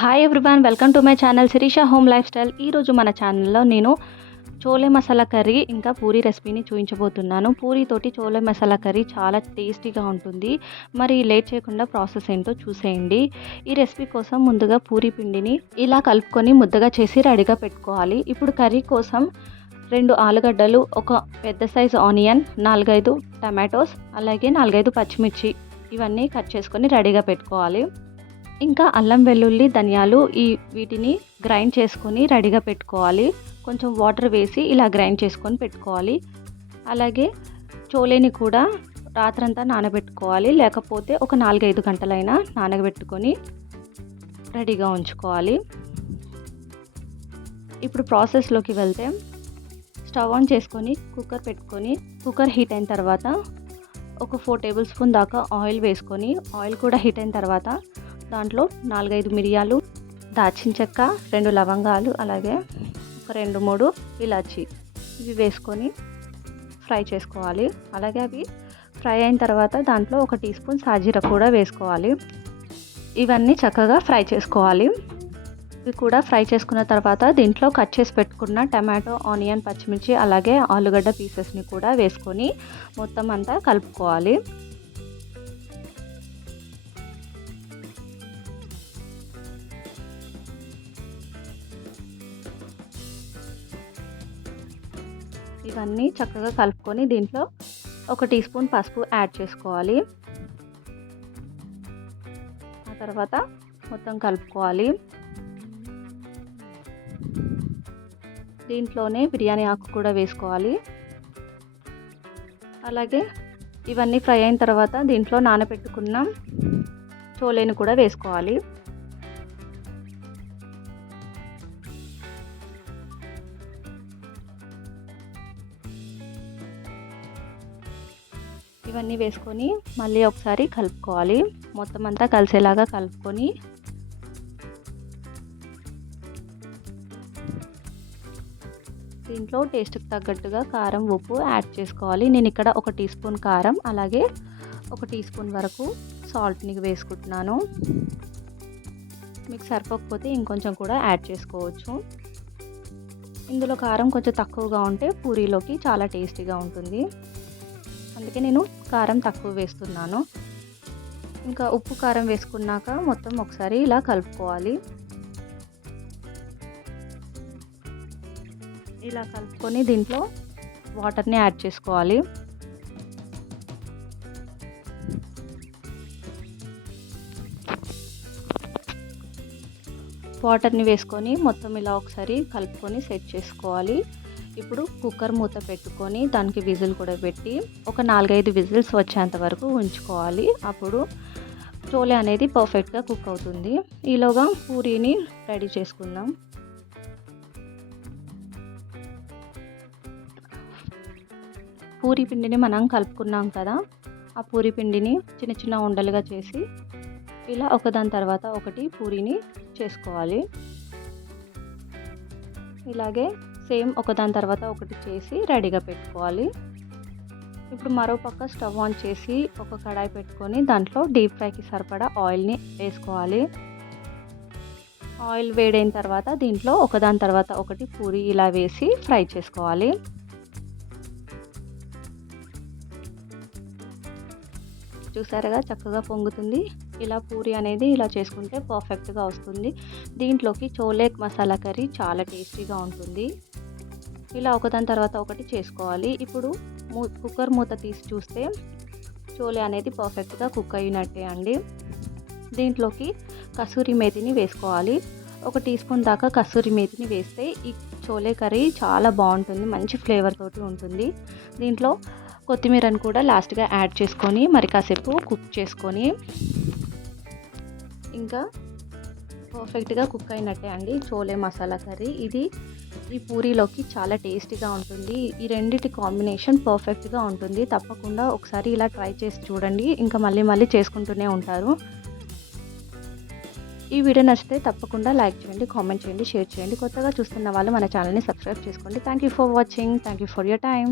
Hi everyone, welcome to my channel Shirisha home lifestyle. ఈరోజు మన ఛానల్లో నేను చోలే మసాలా కర్రీ ఇంకా పూరీ రెసిపీని చూపించబోతున్నాను. పూరీతోటి చోలే మసాలా కర్రీ చాలా టేస్టీగా ఉంటుంది. మరి లేట్ చేయకుండా ప్రాసెస్ ఏంటో చూసేయండి. ఈ రెసిపీ కోసం ముందుగా పూరీ పిండిని ఇలా కలుపుకొని ముద్దగా చేసి రెడీగా పెట్టుకోవాలి. ఇప్పుడు కర్రీ కోసం 2 ఆలుగడ్డలు, ఒక పెద్ద సైజు ఆనియన్, 4-5 టమాటోస్, అలాగే 4-5 పచ్చిమిర్చి ఇవన్నీ కట్ చేసుకొని రెడీగా పెట్టుకోవాలి. ఇంకా అల్లం వెల్లుల్లి ధనియాలు వీటిని గ్రైండ్ చేసుకొని రెడీగా పెట్టుకోవాలి. కొంచెం వాటర్ వేసి ఇలా గ్రైండ్ చేసుకొని పెట్టుకోవాలి. అలాగే చోలేని కూడా రాత్రంతా నానబెట్టుకోవాలి, లేకపోతే ఒక 4-5 గంటలైనా నానబెట్టుకొని రెడీగా ఉంచుకోవాలి. ఇప్పుడు ప్రాసెస్లోకి వెళ్తే స్టవ్ ఆన్ చేసుకొని కుక్కర్ పెట్టుకొని కుక్కర్ హీట్ అయిన తర్వాత ఒక 4 టేబుల్ స్పూన్ దాకా ఆయిల్ వేసుకొని ఆయిల్ కూడా హీట్ అయిన తర్వాత దాంట్లో 4-5 మిరియాలు, దాల్చిన చెక్క, 2 లవంగాలు, అలాగే ఒక 2-3 ఇలాచి ఇవి వేసుకొని ఫ్రై చేసుకోవాలి. అలాగే అవి ఫ్రై అయిన తర్వాత దాంట్లో 1 టీ స్పూన్ సాజీర కూడా వేసుకోవాలి. ఇవన్నీ చక్కగా ఫ్రై చేసుకోవాలి. ఇవి కూడా ఫ్రై చేసుకున్న తర్వాత దీంట్లో కట్ చేసి పెట్టుకున్న టమాటో, ఆనియన్, పచ్చిమిర్చి, అలాగే ఆలుగడ్డ పీసెస్ని కూడా వేసుకొని మొత్తం అంతా కలుపుకోవాలి. ఇవన్నీ చక్కగా కలుపుకొని దీంట్లో 1 టీ స్పూన్ పసుపు యాడ్ చేసుకోవాలి. ఆ తర్వాత మొత్తం కలుపుకోవాలి. దీంట్లోనే బిర్యానీ ఆకు కూడా వేసుకోవాలి. అలాగే ఇవన్నీ ఫ్రై అయిన తర్వాత దీంట్లో నానబెట్టుకున్న చోలేని కూడా వేసుకోవాలి. ఇవన్నీ వేసుకొని మళ్ళీ ఒకసారి కలుపుకోవాలి. మొత్తం అంతా కలిసేలాగా కలుపుకొని దీంట్లో టేస్ట్కి తగ్గట్టుగా కారం, ఉప్పు యాడ్ చేసుకోవాలి. నేను ఇక్కడ 1 టీ స్పూన్ కారం, అలాగే 1 టీ స్పూన్ వరకు సాల్ట్ని వేసుకుంటున్నాను. మీకు సరిపోకపోతే ఇంకొంచెం కూడా యాడ్ చేసుకోవచ్చు. ఇందులో కారం కొంచెం తక్కువగా ఉంటే పూరీలోకి చాలా టేస్టీగా ఉంటుంది. అందుకే నేను కారం తక్కువ వేస్తున్నాను. ఇంకా ఉప్పు, కారం వేసుకున్నాక మొత్తం ఒకసారి ఇలా కలుపుకోవాలి. ఇలా కలుపుకొని దీంట్లో వాటర్ని యాడ్ చేసుకోవాలి. వాటర్ని వేసుకొని మొత్తం ఇలా ఒకసారి కలుపుకొని సెట్ చేసుకోవాలి. ఇప్పుడు కుక్కర్ మూత పెట్టుకొని దానికి విజిల్ కూడా పెట్టి ఒక 4-5 విజిల్స్ వచ్చేంత వరకు ఉంచుకోవాలి. అప్పుడు చోలే అనేది పర్ఫెక్ట్గా కుక్ అవుతుంది. ఈలోగా పూరీని రెడీ చేసుకుందాం. పూరీ పిండిని మనం కలుపుకున్నాం కదా, ఆ పూరీ పిండిని చిన్న చిన్న ఉండలుగా చేసి ఇలా ఒకదాని తర్వాత ఒకటి పూరీని చేసుకోవాలి. ఇలాగే సేమ్ ఒకదాని తర్వాత ఒకటి చేసి రెడీగా పెట్టుకోవాలి. ఇప్పుడు మరో పక్క స్టవ్ ఆన్ చేసి ఒక కడాయి పెట్టుకొని దాంట్లో డీప్ ఫ్రైకి సరిపడా ఆయిల్ని వేసుకోవాలి. ఆయిల్ వేడైన తర్వాత దీంట్లో ఒకదాని తర్వాత ఒకటి పూరీ ఇలా వేసి ఫ్రై చేసుకోవాలి. చూసారుగా చక్కగా పొంగుతుంది. ఇలా పూరీ అనేది ఇలా చేసుకుంటే పర్ఫెక్ట్గా వస్తుంది. దీంట్లోకి చోలే మసాలా కర్రీ చాలా టేస్టీగా ఉంటుంది. ఇలా ఒకదాని తర్వాత ఒకటి చేసుకోవాలి. ఇప్పుడు కుక్కర్ మూత తీసి చూస్తే చోలే అనేది పర్ఫెక్ట్గా కుక్ అయినట్టే అండి. దీంట్లోకి కసూరి మేతిని వేసుకోవాలి. 1 టీ స్పూన్ దాకా కసూరి మేతిని వేస్తే ఈ చోలే కర్రీ చాలా బాగుంటుంది, మంచి ఫ్లేవర్ తోటి ఉంటుంది. దీంట్లో కొత్తిమీరను కూడా లాస్ట్గా యాడ్ చేసుకొని మరి కాసేపు కుక్ చేసుకొని ఇంకా పర్ఫెక్ట్గా కుక్ అయినట్టే అండి చోలే మసాలా కర్రీ. ఇది ఈ పూరీలోకి చాలా టేస్టీగా ఉంటుంది. ఈ రెండిటి కాంబినేషన్ పర్ఫెక్ట్గా ఉంటుంది. తప్పకుండా ఒకసారి ఇలా ట్రై చేసి చూడండి, ఇంకా మళ్ళీ మళ్ళీ చేసుకుంటూనే ఉంటారు. ఈ వీడియో నచ్చితే తప్పకుండా లైక్ చేయండి, కామెంట్ చేయండి, షేర్ చేయండి. కొత్తగా చూస్తున్న వాళ్ళు మన ఛానల్ని సబ్స్క్రైబ్ చేసుకోండి. Thank you for watching. Thank you for your time.